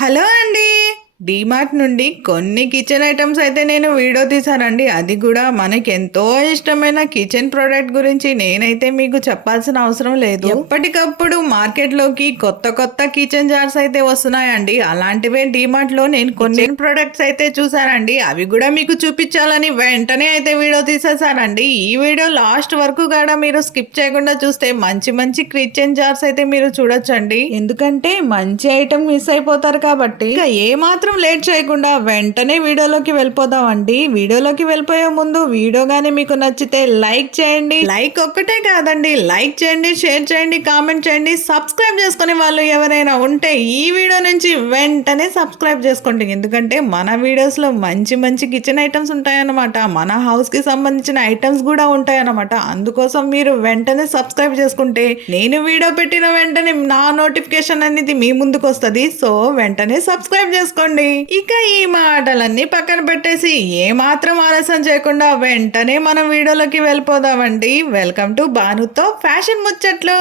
Hello అండి డీమార్ట్ నుండి కొన్ని కిచెన్ ఐటమ్స్ అయితే నేను వీడియో తీసానండి అది కూడా మనకి ఎంతో ఇష్టమైన కిచెన్ ప్రోడక్ట్ గురించి నేనైతే మీకు చెప్పాల్సిన అవసరం లేదు. ఎప్పటికప్పుడు మార్కెట్లోకి కొత్త కొత్త కిచెన్ జార్స్ అయితే వస్తున్నాయండి. అలాంటివే డీమార్ట్లో నేను కొన్ని ప్రొడక్ట్స్ అయితే చూసానండి అవి కూడా మీకు చూపించాలని వెంటనే అయితే వీడియో తీసేసానండి ఈ వీడియో లాస్ట్ వరకు కూడా మీరు స్కిప్ చేయకుండా చూస్తే మంచి మంచి కిచెన్ జార్స్ అయితే మీరు చూడొచ్చండి. ఎందుకంటే మంచి ఐటమ్ మిస్ అయిపోతారు కాబట్టి ఇక ఏ మాత్రం లేట్ చేయకుండా వెంటనే వీడియోలోకి వెళ్ళిపోదామండి. వీడియోలోకి వెళ్ళిపోయే ముందు వీడియో గానీ మీకు నచ్చితే లైక్ చేయండి. లైక్ ఒక్కటే కాదండి. లైక్ చేయండి షేర్ చేయండి కామెంట్ చేయండి. సబ్స్క్రైబ్ చేసుకునే వాళ్ళు ఎవరైనా ఉంటే ఈ వీడియో నుంచి వెంటనే సబ్స్క్రైబ్ చేసుకోండి. ఎందుకంటే మన వీడియోస్లో మంచి మంచి కిచెన్ ఐటమ్స్ ఉంటాయన్నమాట. మన హౌస్కి సంబంధించిన ఐటమ్స్ కూడా ఉంటాయన్నమాట. అందుకోసం మీరు వెంటనే సబ్స్క్రైబ్ చేసుకుంటే నేను వీడియో పెట్టిన వెంటనే నా నోటిఫికేషన్ అనేది మీ ముందుకు వస్తుంది సో వెంటనే సబ్స్క్రైబ్ చేసుకోండి. ఇక ఈ మాటలన్నీ పక్కన పెట్టేసి ఏ మాత్రం ఆలస్యం చేయకుండా వెంటనే మనం వీడియోలోకి వెళ్ళిపోదామండి. వెల్కమ్ టు బానుతో ఫ్యాషన్ ముచ్చట్లు.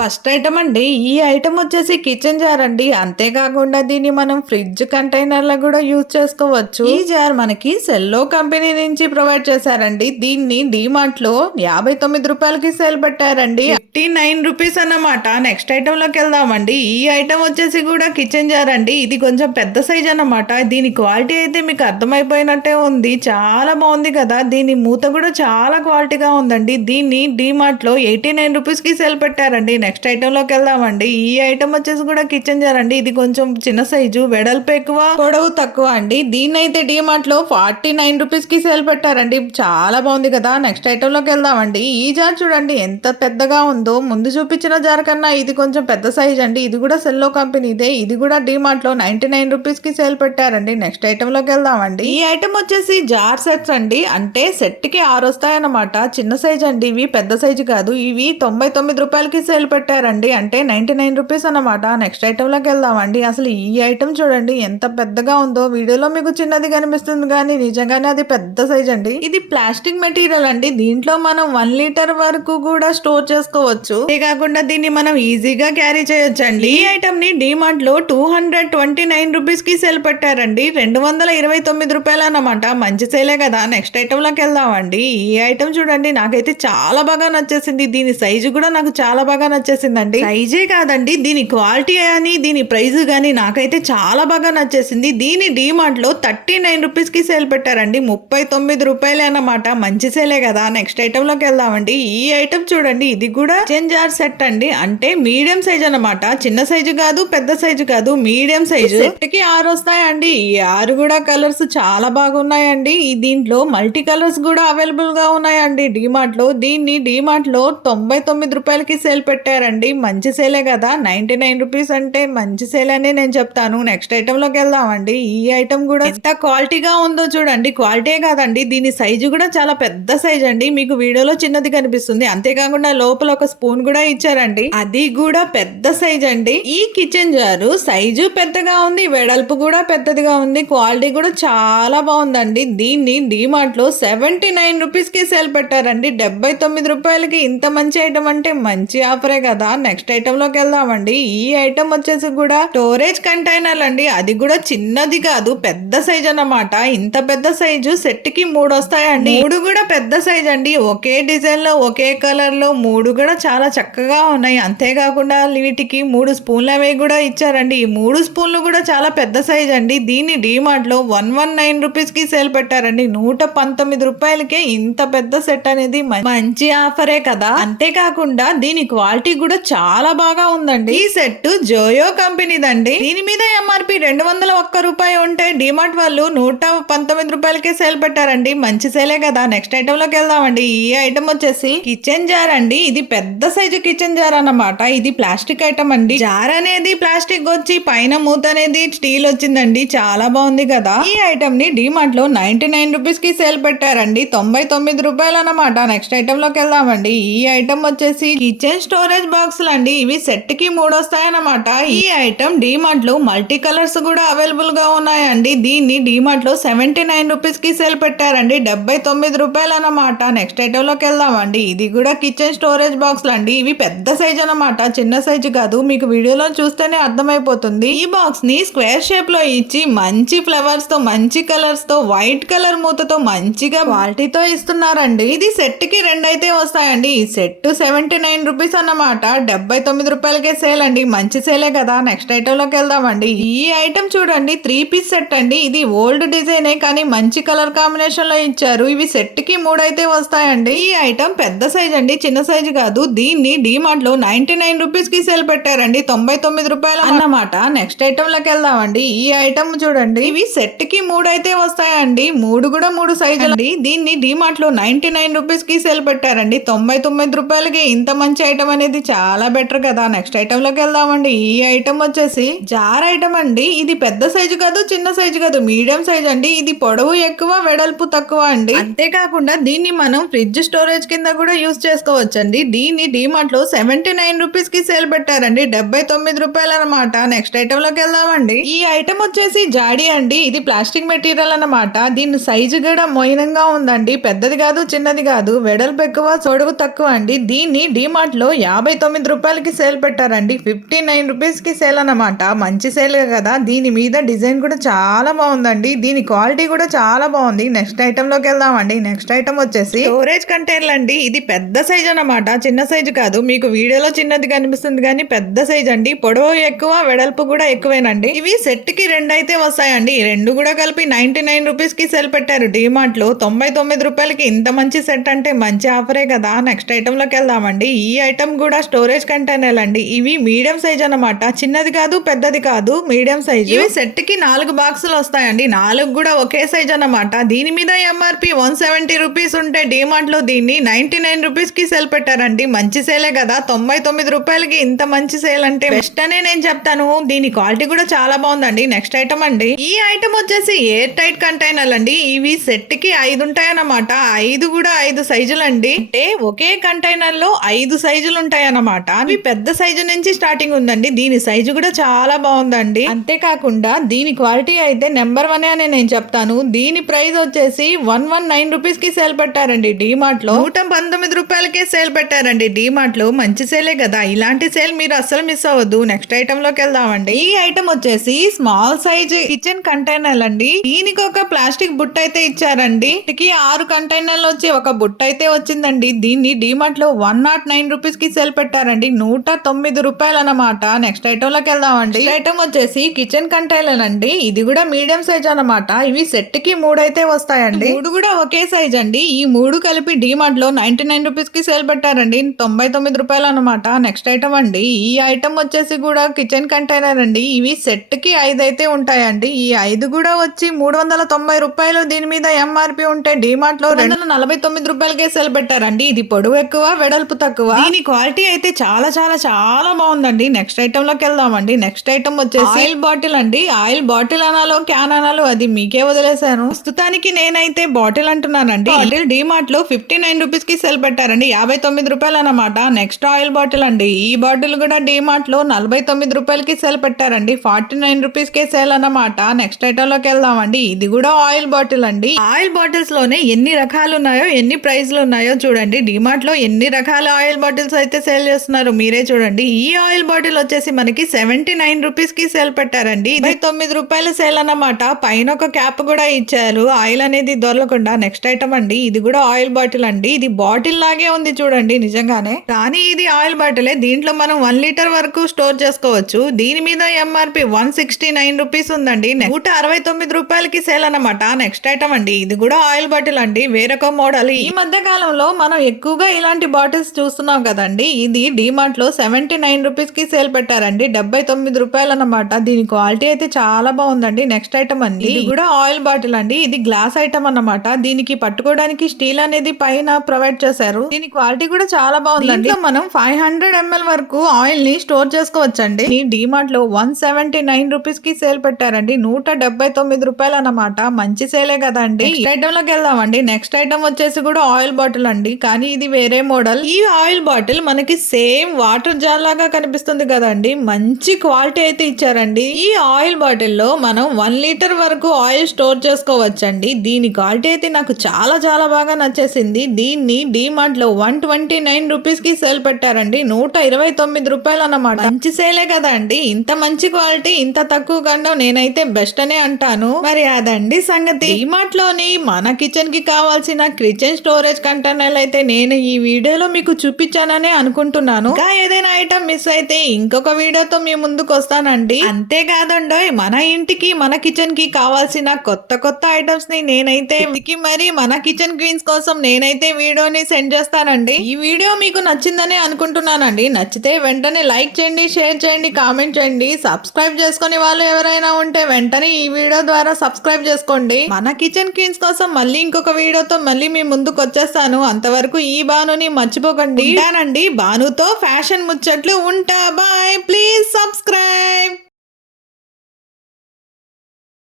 ఫస్ట్ ఐటమ్ అండి ఈ ఐటమ్ వచ్చేసి కిచెన్ జార్ అండి. అంతేకాకుండా దీన్ని మనం ఫ్రిడ్జ్ కంటైనర్లో కూడా యూజ్ చేసుకోవచ్చు. ఈ జార్ మనకి సెల్లో కంపెనీ నుంచి ప్రొవైడ్ చేశారండి. దీన్ని డిమార్ట్లో యాభై తొమ్మిది రూపాయలకి సేల్ పెట్టారండి. ఫిఫ్టీ నైన్ రూపీస్ అన్నమాట. నెక్స్ట్ ఐటమ్లోకి వెళ్దామండి. ఈ ఐటమ్ వచ్చేసి కూడా కిచెన్ జార్ అండి. ఇది కొంచెం పెద్ద సైజ్ అన్నమాట. దీని క్వాలిటీ అయితే మీకు అర్థమైపోయినట్టే ఉంది. చాలా బాగుంది కదా. దీని మూత కూడా చాలా క్వాలిటీగా ఉందండి. దీన్ని డీమార్ట్లో ఎయిటీ నైన్ రూపీస్కి సేల్ పెట్టారండి. నెక్స్ట్ ఐటమ్లోకి వెళ్దామండి. ఈ ఐటమ్ వచ్చేసి కూడా కిచెన్ జార్ అండి. ఇది కొంచెం చిన్న సైజు వెడల్పు ఎక్కువ పొడవు తక్కువ అండి. దీన్ని అయితే డీమార్ట్లో ఫార్టీ నైన్ రూపీస్కి సేల్ పెట్టారండి. చాలా బాగుంది కదా. నెక్స్ట్ ఐటమ్లోకి వెళ్దామండి. ఈ జార్ చూడండి ఎంత పెద్దగా ఉందో. ముందు చూపించిన జార్ కన్నా ఇది కొంచెం పెద్ద సైజ్ అండి. ఇది కూడా సెల్లో కంపెనీదే ఇది కూడా డిమార్ట్లో నైన్టీ నైన్ రూపీస్కి సేల్ పెట్టారండి. నెక్స్ట్ ఐటమ్లోకి వెళ్దామండి. ఈ ఐటెం వచ్చేసి జార్ సెట్స్ అండి. అంటే సెట్కి ఆరు వస్తాయన్నమాట. చిన్న సైజ్ అండి ఇవి పెద్ద సైజు కాదు. ఇవి తొంభై తొమ్మిది రూపాయలకి సేల్ పెట్టారండి. అంటే నైన్టీ నైన్ రూపీస్ అన్నమాట. నెక్స్ట్ ఐటమ్లోకి వెళ్దామండి. అసలు ఈ ఐటెం చూడండి ఎంత పెద్దగా ఉందో. వీడియోలో మీకు చిన్నది కనిపిస్తుంది కానీ నిజంగానే అది పెద్ద సైజ్ అండి. ఇది ప్లాస్టిక్ మెటీరియల్ అండి. దీంట్లో మనం వన్ లీటర్ వరకు కూడా స్టోర్ చేసుకోవచ్చు. అంతేకాకుండా దీన్ని మనం ఈజీగా క్యారీ చేయొచ్చు అండి ఈ ఐటమ్ని డిమార్ట్లో టూ హండ్రెడ్ ట్వంటీ నైన్ రూపీస్కి సేల్ పెట్టారండి. రెండు వందల ఇరవై తొమ్మిది రూపాయలు అన్నమాట. మంచి సేలే కదా. నెక్స్ట్ ఐటమ్లోకి వెళ్దామండి. ఈ ఐటమ్ చూడండి. నాకైతే చాలా బాగా నచ్చేసింది. దీని సైజు కూడా నాకు చాలా బాగా నచ్చేసిందండి. సైజే కాదండి. దీని క్వాలిటీ అని దీని ప్రైస్ కానీ నాకైతే చాలా బాగా నచ్చేసింది. దీని డిమార్ట్లో థర్టీ నైన్ రూపీస్కి సేల్ పెట్టారండి. ముప్పై తొమ్మిది రూపాయలే అన్నమాట. మంచి సేలే కదా. నెక్స్ట్ ఐటమ్లోకి వెళ్దామండి. ఈ ఐటమ్ చూడండి. ఇది కూడా జార్ సెట్ అండి. అంటే మీడియం సైజ్ అన్నమాట. చిన్న సైజు కాదు పెద్ద సైజు కాదు. మీడియం సైజు సెట్కి ఆరు వస్తాయండి. ఈ ఆరు కూడా కలర్స్ చాలా బాగున్నాయండి. ఈ దీంట్లో మల్టీ కలర్స్ కూడా అవైలబుల్గా ఉన్నాయండి డీమార్ట్లో. దీన్ని డీమార్ట్లో తొంభై తొమ్మిది రూపాయలకి సేల్ పెట్టారండి. మంచి సేలే కదా. నైన్టీ నైన్ రూపీస్ అంటే మంచి సేల్ అని నేను చెప్తాను. నెక్స్ట్ ఐటమ్లోకి వెళ్దామండి. ఈ ఐటెం కూడా ఎంత క్వాలిటీగా ఉందో చూడండి. క్వాలిటీ కాదండి. దీని సైజు కూడా చాలా పెద్ద సైజ్ అండి. మీకు వీడియోలో చిన్నది కనిపిస్తుంది. అంతేకాకుండా లోపల ఒక స్పూన్ కూడా ఇచ్చారండి. అది కూడా పెద్ద సైజ్ అండి. ఈ కిచెన్ జారు సైజు పెద్దగా ఉంది. వెడల్పు కూడా పెద్దదిగా ఉంది. క్వాలిటీ కూడా చాలా బాగుందండి. దీన్ని డీమార్ట్లో సెవెంటీ నైన్ రూపీస్కి సేల్ పెట్టారండి. డెబ్బై తొమ్మిది రూపాయలకి ఇంత మంచి ఐటమ్ అంటే మంచి ఆఫరే కదా. నెక్స్ట్ ఐటమ్లోకి వెళ్దామండి. ఈ ఐటమ్ వచ్చేసి కూడా స్టోరేజ్ కంటైనర్ అండి. అది కూడా చిన్నది కాదు పెద్ద సైజ్ అన్నమాట. ఇంత పెద్ద సైజు సెట్కి మూడు వస్తాయండి. మూడు కూడా పెద్ద సైజ్ అండి. ఒకే డిజైన్లో ఒకే కలర్లో మూడు కూడా చాలా చక్కగా ఉన్నాయి. అంతేకాకుండా వీటికి మూడు స్పూన్లు అవి కూడా ఇచ్చారండి. ఈ మూడు స్పూన్లు కూడా చాలా పెద్ద సైజ్ అండి. దీన్ని డీమార్ట్లో వన్ వన్ నైన్ రూపీస్కి సేల్ పెట్టారండి. నూట పంతొమ్మిది రూపాయలకే ఇంత పెద్ద సెట్ అనేది మంచి ఆఫరే కదా. అంతేకాకుండా దీని క్వాలిటీ కూడా చాలా బాగా ఉందండి. ఈ సెట్ జోయో కంపెనీదండి. దీని మీద ఎంఆర్పి రెండు వందల ఒక్క రూపాయి ఉంటే డిమార్ట్ వాళ్ళు నూట పంతొమ్మిది రూపాయలకే సేల్ పెట్టారండి. మంచి సేలే కదా. నెక్స్ట్ ఐటమ్లోకి వెళ్దామండి. ఈ ఐటమ్ వచ్చేసి కిచెన్ జార్ అండి. ఇది పెద్ద సైజు కిచెన్ జార్ అన్నమాట. ఇది ప్లాస్టిక్ ఐటమ్ అండి. జార్ అనేది ప్లాస్టిక్ వచ్చి పైన మూత అనేది స్టీల్ వచ్చి వచ్చిందండి. చాలా బాగుంది కదా. ఈ ఐటమ్ని డిమార్ట్లో నైన్టీ నైన్ రూపీస్కి సేల్ పెట్టారండి. తొంభై తొమ్మిది రూపాయలు అన్నమాట నెక్స్ట్ ఐటమ్లోకి వెళ్దామండి. ఈ ఐటమ్ వచ్చేసి కిచెన్ స్టోరేజ్ బాక్స్ అండి. ఇవి సెట్కి మూడు వస్తాయన్నమాట ఈ ఐటమ్ డిమార్ట్లో మల్టీ కలర్స్ కూడా అవైలబుల్గా ఉన్నాయండి. దీన్ని డిమార్ట్లో సెవెంటీ నైన్ రూపీస్కి సేల్ పెట్టారండి. డెబ్బై తొమ్మిది రూపాయలు అన్నమాట నెక్స్ట్ ఐటమ్లోకి వెళ్దామండి. ఇది కూడా కిచెన్ స్టోరేజ్ బాక్స్ అండి. ఇవి పెద్ద సైజ్ అన్నమాట చిన్న సైజు కాదు. మీకు వీడియోలో చూస్తేనే అర్థమైపోతుంది. ఈ బాక్స్ని స్క్వేర్ షేప్ లో ఇచ్చి మంచి ఫ్లవర్స్తో మంచి కలర్స్తో వైట్ కలర్ మూతతో మంచిగా క్వాలిటీతో ఇస్తున్నారండి. ఇది సెట్కి రెండు అయితే వస్తాయండి. ఈ సెట్ సెవెంటీ నైన్ రూపీస్ అన్నమాట. డెబ్బై తొమ్మిది రూపాయలకే సేల్ అండి. మంచి సేలే కదా. నెక్స్ట్ ఐటమ్లోకి వెళ్దామండి. ఈ ఐటెం చూడండి. త్రీ పీస్ సెట్ అండి. ఇది ఓల్డ్ డిజైనే కానీ మంచి కలర్ కాంబినేషన్లో ఇచ్చారు. ఇవి సెట్కి మూడు అయితే వస్తాయండి. ఈ ఐటమ్ పెద్ద సైజ్ అండి. చిన్న సైజ్ కాదు. దీన్ని డిమార్ట్లో నైన్టీ నైన్ రూపీస్కి సేల్ పెట్టారండి. తొంభై తొమ్మిది రూపాయలు అన్నమాట. నెక్స్ట్ ఐటమ్లోకి వెళ్దామండి. ఈ ఐటమ్ చూడండి. ఇవి సెట్కి మూడు అయితే వస్తాయండి. మూడు కూడా మూడు సైజులు అండి దీన్ని డిమార్ట్లో నైన్టీ నైన్ రూపీస్కి సేల్ పెట్టారండి. తొంభై తొమ్మిది రూపాయలకి ఇంత మంచి ఐటమ్ అనేది చాలా బెటర్ కదా. నెక్స్ట్ ఐటమ్లోకి వెళ్దామండి. ఈ ఐటమ్ వచ్చేసి జార్ ఐటమ్ అండి. ఇది పెద్ద సైజు కాదు చిన్న సైజు కాదు. మీడియం సైజ్ అండి. ఇది పొడవు ఎక్కువ వెడల్పు తక్కువ అండి. అంతేకాకుండా దీన్ని మనం ఫ్రిడ్జ్ స్టోరేజ్ కింద కూడా యూస్ చేసుకోవచ్చు అండి దీన్ని డిమార్ట్లో సెవెంటీ నైన్ రూపీస్కి సేల్ పెట్టారండి. డెబ్బై తొమ్మిది రూపాయలు అనమాట నెక్స్ట్ ఐటమ్లోకి వెళ్దామండి. ఈ ఐటమ్ ఐటమ్ వచ్చేసి జాడీ అండి. ఇది ప్లాస్టిక్ మెటీరియల్ అన్నమాట. దీని సైజు కూడా మోయినంగా ఉందండి. పెద్దది కాదు చిన్నది కాదు వెడల్పు ఎక్కువ సొడుగు తక్కువ అండి. దీన్ని డిమార్ట్లో యాభై తొమ్మిది రూపాయలకి సేల్ పెట్టారండి. ఫిఫ్టీ నైన్ రూపీస్కి సేల్ అన్నమాట. మంచి సేల్ కదా దీని మీద డిజైన్ కూడా చాలా బాగుందండి దీని క్వాలిటీ కూడా చాలా బాగుంది నెక్స్ట్ ఐటమ్లోకి వెళ్దామండి. నెక్స్ట్ ఐటమ్ వచ్చేసి స్టోరేజ్ కంటైనర్ అండి. ఇది పెద్ద సైజ్ అన్నమాట. చిన్న సైజు కాదు. మీకు వీడియోలో చిన్నది కనిపిస్తుంది కానీ పెద్ద సైజ్ అండి. పొడవు ఎక్కువ వెడల్పు కూడా ఎక్కువేనండి. ఇవి సెట్ కి రెండు అయితే వస్తాయండి రెండు కూడా కలిపి నైన్టీ నైన్ రూపీస్కి పెట్టారు. డిమార్ట్లో తొంభై తొమ్మిది రూపాయలకి ఇంత మంచి సెట్ అంటే మంచి ఆఫరే కదా. నెక్స్ట్ ఐటమ్లోకి వెళ్దామండి. ఈ ఐటెం కూడా స్టోరేజ్ కంటైనర్ అండి ఇవి మీడియం సైజ్ అన్నమాట. చిన్నది కాదు పెద్దది కాదు మీడియం సైజ్ ఇవి సెట్కి నాలుగు బాక్సులు వస్తాయండి. నాలుగు కూడా ఒకే సైజ్ అన్నమాట. దీని మీద ఎంఆర్పి వన్ సెవెంటీ రూపీస్ ఉంటే డిమార్ట్లో దీన్ని నైన్టీ నైన్ రూపీస్కి పెట్టారండి. మంచి సేలే కదా. తొంభై తొమ్మిది రూపాయలకి ఇంత మంచి సేల్ అంటే బెస్ట్ అనే నేను చెప్తాను. దీని క్వాలిటీ కూడా చాలా బాగుందండి. నెక్స్ట్ ఐటమ్ అండి. ఈ ఐటమ్ వచ్చేసి ఎయిర్ టైట్ కంటైనర్ అండి. ఇవి సెట్కి ఐదు ఉంటాయన్నమాట. ఐదు కూడా ఐదు సైజులు అండి. అంటే ఒకే కంటైనర్లో ఐదు సైజులు ఉంటాయన్నమాట. అవి పెద్ద సైజు నుంచి స్టార్టింగ్ ఉందండి. దీని సైజు కూడా చాలా బాగుందండి. అంతేకాకుండా దీని క్వాలిటీ అయితే నెంబర్ వన్ అని నేను చెప్తాను. దీని ప్రైస్ వచ్చేసి వన్ వన్ నైన్ రూపీస్కి సేల్ పెట్టారండి డిమార్ట్లో. నూట పంతొమ్మిది రూపాయలకే సేల్ పెట్టారండి డిమార్ట్లో. మంచి సేలే కదా. ఇలాంటి సేల్ మీరు అస్సలు మిస్ అవ్వద్దు. నెక్స్ట్ ఐటమ్లోకి వెళ్దామండి. ఈ ఐటమ్ వచ్చేసి స్మాల్ సైజ్ కిచెన్ కంటైనర్ అండి. దీనికి ఒక ప్లాస్టిక్ బుట్ట అయితే ఇచ్చారండి. వీటికి ఆరు కంటైనర్లు వచ్చి ఒక బుట్ట అయితే వచ్చిందండి. దీన్ని డిమార్ట్లో వన్ నాట్ నైన్ రూపీస్కి సేల్ పెట్టారండి. నూట తొమ్మిది రూపాయలు అన్నమాట నెక్స్ట్ ఐటమ్లోకి వెళ్దామండి ఐటమ్ వచ్చేసి కిచెన్ కంటైనర్ అండి. ఇది కూడా మీడియం సైజ్ అనమాట ఇవి సెట్కి మూడు అయితే వస్తాయండి. మూడు కూడా ఒకే సైజ్ అండి. ఈ మూడు కలిపి డిమార్ట్లో నైన్టీ నైన్ రూపీస్కి సేల్ పెట్టారండి. తొంభై తొమ్మిది రూపాయలు అనమాట నెక్స్ట్ ఐటమ్ అండి. ఈ ఐటమ్ వచ్చేసి కూడా కిచెన్ కంటైనర్ అండి. ఇవి సెట్కి ఐదు అయితే ఉంటాయండి ఈ ఐదు కూడా వచ్చి మూడు వందల తొంభై రూపాయలు దీని మీద ఎంఆర్పి ఉంటే డిమార్ట్లో రెండు వందల నలభై తొమ్మిది రూపాయలకే సేల్ పెట్టారండి. ఇది పొడవు ఎక్కువ వెడల్పు తక్కువ. దీని క్వాలిటీ అయితే చాలా చాలా చాలా బాగుందండి. నెక్స్ట్ ఐటమ్లోకి వెళ్దామండి. నెక్స్ట్ ఐటమ్ వచ్చేసి ఆయిల్ బాటిల్ అండి. ఆయిల్ బాటిల్ అనాలో క్యాన్ అనాలో అది మీకే వదిలేశాను. ప్రస్తుతానికి నేనైతే బాటిల్ అంటున్నానండి. బాటిల్ డిమార్ట్లో ఫిఫ్టీ నైన్ రూపీస్కి సేల్ పెట్టారండి. యాభై తొమ్మిది రూపాయలు అన్నమాట. నెక్స్ట్ ఆయిల్ బాటిల్ అండి. ఈ బాటిల్ కూడా డిమార్ట్లో నలభై తొమ్మిది రూపాయలకి సేల్ పెట్టారండి. ఫార్టీ నైన్ రూపీస్ కే సేల్ అన్నమాట నెక్స్ట్ ఐటమ్లోకి వెళ్దామండి. ఇది కూడా ఆయిల్ బాటిల్ అండి. ఆయిల్ బాటిల్స్లోనే ఎన్ని రకాలు ఉన్నాయో ఎన్ని ప్రైస్లు ఉన్నాయో చూడండి. డిమార్ట్లో ఎన్ని రకాల ఆయిల్ బాటిల్స్ అయితే సేల్ చేస్తున్నారు మీరే చూడండి. ఈ ఆయిల్ బాటిల్ వచ్చేసి మనకి సెవెంటీ నైన్ రూపీస్కి సేల్ పెట్టారండి. ఇది తొమ్మిది రూపాయల సేల్ అన్నమాట. పైన ఒక క్యాప్ కూడా ఇచ్చారు. ఆయిల్ అనేది దొరకకుండా నెక్స్ట్ ఐటమ్ అండి. ఇది కూడా ఆయిల్ బాటిల్ అండి. ఇది బాటిల్ లాగే ఉంది చూడండి నిజంగానే. కానీ ఇది ఆయిల్ బాటిలే దీంట్లో మనం వన్ లీటర్ వరకు స్టోర్ చేసుకోవచ్చు. దీని మీద MRP one sixty nine nine rupees ఉందండి. నూట అరవై తొమ్మిది రూపాయలకి సేల్ అన్నమాట. నెక్స్ట్ ఐటమ్ అండి. ఇది కూడా ఆయిల్ బాటిల్ అండి. వేరొక మోడల్ ఈ. మధ్య కాలంలో మనం ఎక్కువగా ఇలాంటి బాటిల్స్ చూస్తున్నాం కదండి. ఇది డిమార్ట్లో సెవెంటీ నైన్ రూపీస్కి సేల్ పెట్టారండి. డెబ్బై తొమ్మిది రూపాయలు అన్నమాట. దీని క్వాలిటీ అయితే చాలా బాగుందండి. నెక్స్ట్ ఐటమ్ అండి. ఇది కూడా ఆయిల్ బాటిల్ అండి. ఇది గ్లాస్ ఐటమ్ అన్నమాట. దీనికి పట్టుకోవడానికి స్టీల్ అనేది పైన ప్రొవైడ్ చేశారు. దీని క్వాలిటీ కూడా చాలా బాగుందండి. మనం ఫైవ్ హండ్రెడ్ ఎంఎల్ వరకు ఆయిల్ని స్టోర్ చేసుకోవచ్చండి. ఈ డిమార్ట్లో వన్ సెవెంటీ నైన్ రూపీస్కి కి సేల్ పెట్టారండి నూట డెబ్బై తొమ్మిది రూపాయలు అన్నమాట మంచి సేలే కదండి. నెక్స్ట్ ఐటమ్లోకి వెళ్దామండి. నెక్స్ట్ ఐటమ్ వచ్చేసి కూడా ఆయిల్ బాటిల్ అండి. కానీ ఇది వేరే మోడల్. ఈ ఆయిల్ బాటిల్ మనకి సేమ్ వాటర్ జార్ లాగా కనిపిస్తుంది కదండి. మంచి క్వాలిటీ అయితే ఇచ్చారండి. ఈ ఆయిల్ బాటిల్లో మనం వన్ లీటర్ వరకు ఆయిల్ స్టోర్ చేసుకోవచ్చండి. దీని క్వాలిటీ అయితే నాకు చాలా చాలా బాగా నచ్చేసింది. దీన్ని డిమార్ట్లో వన్ ట్వంటీ నైన్ రూపీస్కి సేల్ పెట్టారండి. నూట ఇరవై తొమ్మిది రూపాయలు అన్నమాట మంచి సేలే కదండి. ఇంత మంచి క్వాలిటీ ఇంత తక్కువ గండం నేనైతే బెస్ట్ అనే అంటాను. మరి అదండి సంగతి. డిమార్ట్లోని మన కిచెన్కి కావాల్సిన కిచెన్ స్టోరేజ్ కంటైనర్లు అయితే నేను ఈ వీడియోలో మీకు చూపించాననే అనుకుంటున్నాను. ఇంకా ఏదైనా ఐటమ్ మిస్ అయితే ఇంకొక వీడియోతో మీ ముందుకు వస్తానండి. అంతేకాదండోయ్ మన ఇంటికి మన కిచెన్కి కావాల్సిన కొత్త కొత్త ఐటమ్స్ని నేనైతే మరి మన కిచెన్ క్వీన్స్ కోసం నేనైతే వీడియోని సెండ్ చేస్తానండి. ఈ వీడియో మీకు నచ్చిందని అనుకుంటున్నానండి. నచ్చితే వెంటనే లైక్ చేయండి షేర్ చేయండి కామెంట్ చేయండి సబ్స్క్రైబ్ చేసుకునే వాళ్ళు ఎవరైనా ఉంటే వెంటనే ఈ వీడియో ద్వారా సబ్స్క్రైబ్ చేసుకోండి. మన కిచెన్ క్వీన్స్ కోసం మళ్ళీ ఇంకొక వీడియోతో మళ్ళీ మీ ముందుకు వచ్చేస్తాను. అంతవరకు ఈ బానుని మర్చిపోకండి. ఉంటానండి. బానుతో ఫ్యాషన్ ముచ్చట్లు ఉంటా. బాయ్. Please subscribe.